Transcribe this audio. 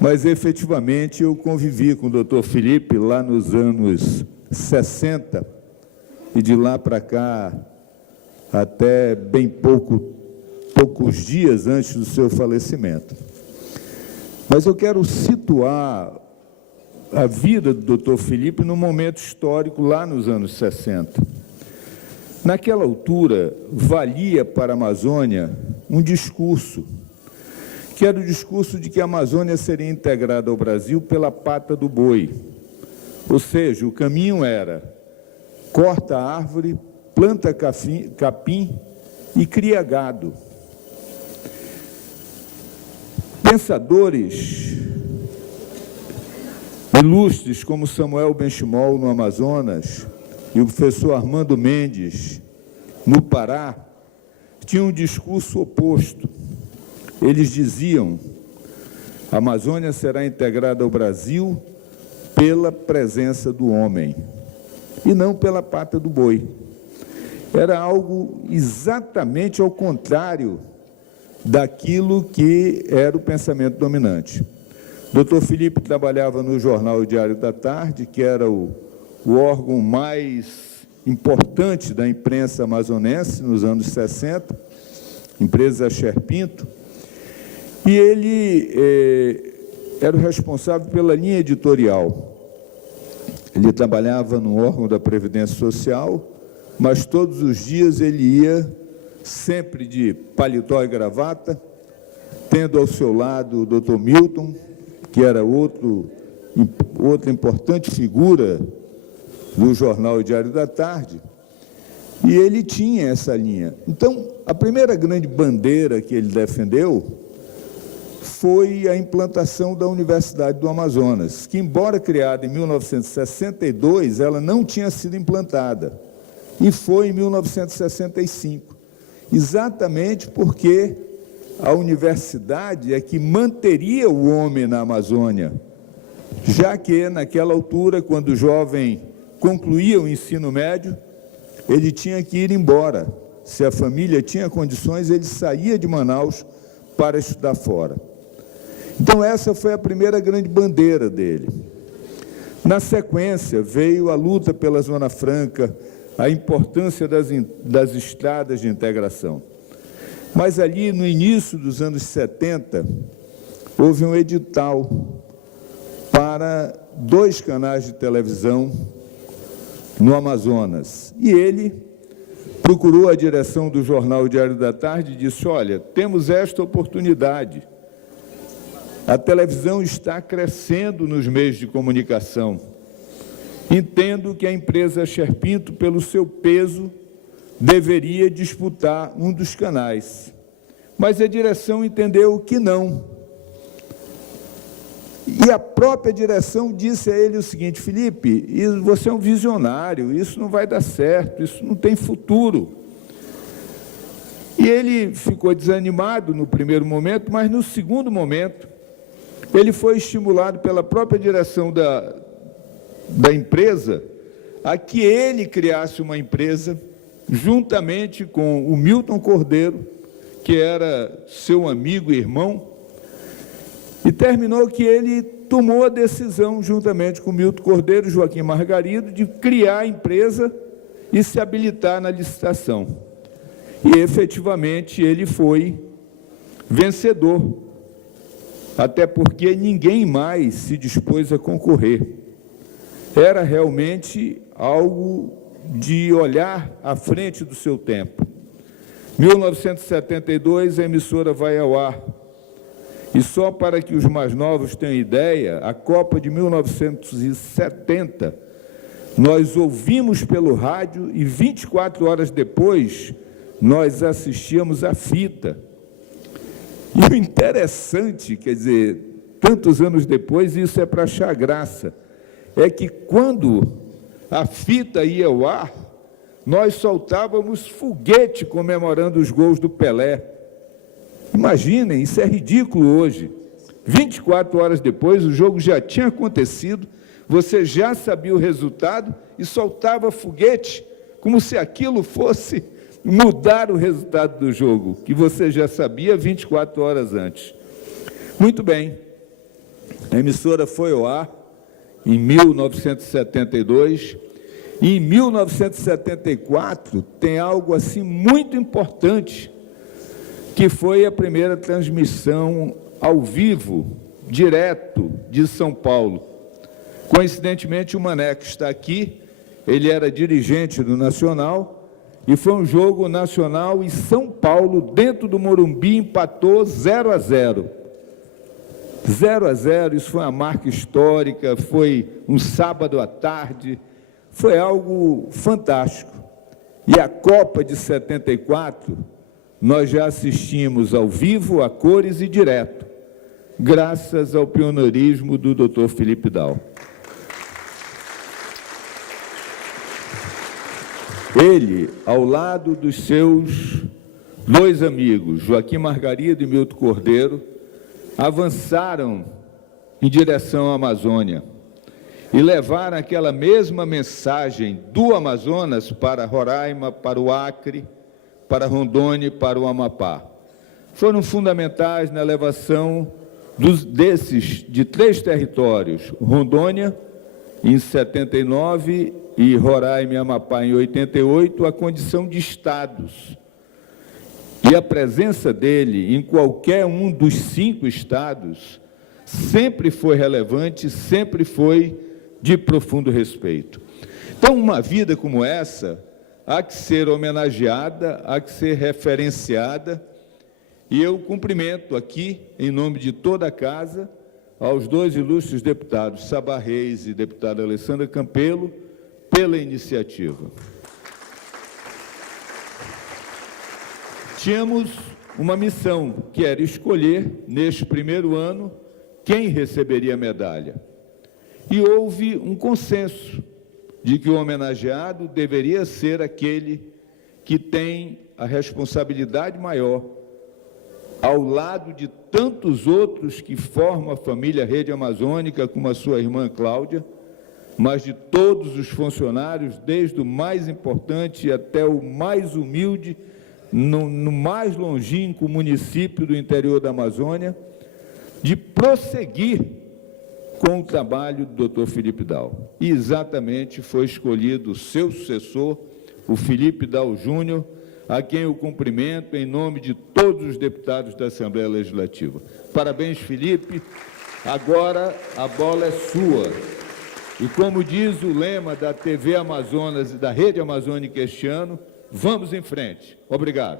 Mas, efetivamente, eu convivi com o doutor Felipe lá nos anos 60, e de lá para cá, até bem poucos dias antes do seu falecimento. Mas eu quero situar a vida do doutor Felipe num momento histórico lá nos anos 60. Naquela altura, valia para a Amazônia um discurso, que era o discurso de que a Amazônia seria integrada ao Brasil pela pata do boi. Ou seja, o caminho era: corta a árvore, planta capim e cria gado. Pensadores ilustres como Samuel Benchimol, no Amazonas, e o professor Armando Mendes, no Pará, tinham um discurso oposto. Eles diziam: a Amazônia será integrada ao Brasil pela presença do homem, e não pela pata do boi. Era algo exatamente ao contrário daquilo que era o pensamento dominante. O Dr. Felipe trabalhava no jornal Diário da Tarde, que era o órgão mais importante da imprensa amazonense nos anos 60, empresa Sherpinto, e ele era o responsável pela linha editorial. Ele trabalhava no órgão da Previdência Social, mas todos os dias ele ia sempre de paletó e gravata, tendo ao seu lado o Dr. Milton, que era outra importante figura do jornal Diário da Tarde, e ele tinha essa linha. Então, a primeira grande bandeira que ele defendeu foi a implantação da Universidade do Amazonas, que, embora criada em 1962, ela não tinha sido implantada, e foi em 1965, exatamente porque a universidade é que manteria o homem na Amazônia, já que, naquela altura, quando o jovem concluía o ensino médio, ele tinha que ir embora. Se a família tinha condições, ele saía de Manaus para estudar fora. Então, essa foi a primeira grande bandeira dele. Na sequência, veio a luta pela Zona Franca, a importância das estradas de integração. Mas ali, no início dos anos 70, houve um edital para 2 canais de televisão no Amazonas. E ele procurou a direção do jornal Diário da Tarde e disse: olha, temos esta oportunidade. A televisão está crescendo nos meios de comunicação. Entendo que a empresa Sherpinto, pelo seu peso, deveria disputar um dos canais. Mas a direção entendeu que não. E a própria direção disse a ele o seguinte: Felipe, você é um visionário, isso não vai dar certo, isso não tem futuro. E ele ficou desanimado no primeiro momento, mas no segundo momento, ele foi estimulado pela própria direção da empresa a que ele criasse uma empresa, juntamente com o Milton Cordeiro, que era seu amigo e irmão, e terminou que ele tomou a decisão, juntamente com o Milton Cordeiro e Joaquim Margarido, de criar a empresa e se habilitar na licitação. E, efetivamente, ele foi vencedor, até porque ninguém mais se dispôs a concorrer. Era realmente algo de olhar à frente do seu tempo. 1972, a emissora vai ao ar. E só para que os mais novos tenham ideia, a Copa de 1970, nós ouvimos pelo rádio e 24 horas depois, nós assistíamos à fita. E o interessante, quer dizer, tantos anos depois, isso é para achar graça, é que quando a fita ia ao ar, nós soltávamos foguete comemorando os gols do Pelé. Imaginem, isso é ridículo hoje. 24 horas depois, o jogo já tinha acontecido, você já sabia o resultado e soltava foguete, como se aquilo fosse mudar o resultado do jogo, que você já sabia 24 horas antes. Muito bem. A emissora foi ao ar em 1972, e em 1974 tem algo assim muito importante, que foi a primeira transmissão ao vivo, direto de São Paulo. Coincidentemente, o Mané, que está aqui, ele era dirigente do Nacional, e foi um jogo nacional e São Paulo, dentro do Morumbi, empatou 0-0. 0-0, isso foi uma marca histórica, foi um sábado à tarde, foi algo fantástico. E a Copa de 74, nós já assistimos ao vivo, a cores e direto, graças ao pioneirismo do Dr. Felipe Dal. Ele, ao lado dos seus dois amigos, Joaquim Margarido e Milton Cordeiro, avançaram em direção à Amazônia e levaram aquela mesma mensagem do Amazonas para Roraima, para o Acre, para Rondônia e para o Amapá. Foram fundamentais na elevação de 3 territórios, Rondônia, em 79, e Roraima e Amapá, em 88, a condição de estados. E a presença dele em qualquer um dos 5 estados sempre foi relevante, sempre foi de profundo respeito. Então, uma vida como essa há que ser homenageada, há que ser referenciada, e eu cumprimento aqui, em nome de toda a casa, aos 2 ilustres deputados, Sabá Reis e deputada Alessandra Campelo, pela iniciativa. Tínhamos uma missão, que era escolher, neste primeiro ano, quem receberia a medalha. E houve um consenso de que o homenageado deveria ser aquele que tem a responsabilidade maior, ao lado de tantos outros que formam a família Rede Amazônica, como a sua irmã Cláudia, mas de todos os funcionários, desde o mais importante até o mais humilde, no mais longínquo município do interior da Amazônia, de prosseguir com o trabalho do Dr. Felipe Dal. E exatamente foi escolhido o seu sucessor, o Felipe Dal Júnior, a quem eu cumprimento em nome de todos os deputados da Assembleia Legislativa. Parabéns, Felipe. Agora a bola é sua. E como diz o lema da TV Amazonas e da Rede Amazônica este ano, vamos em frente. Obrigado.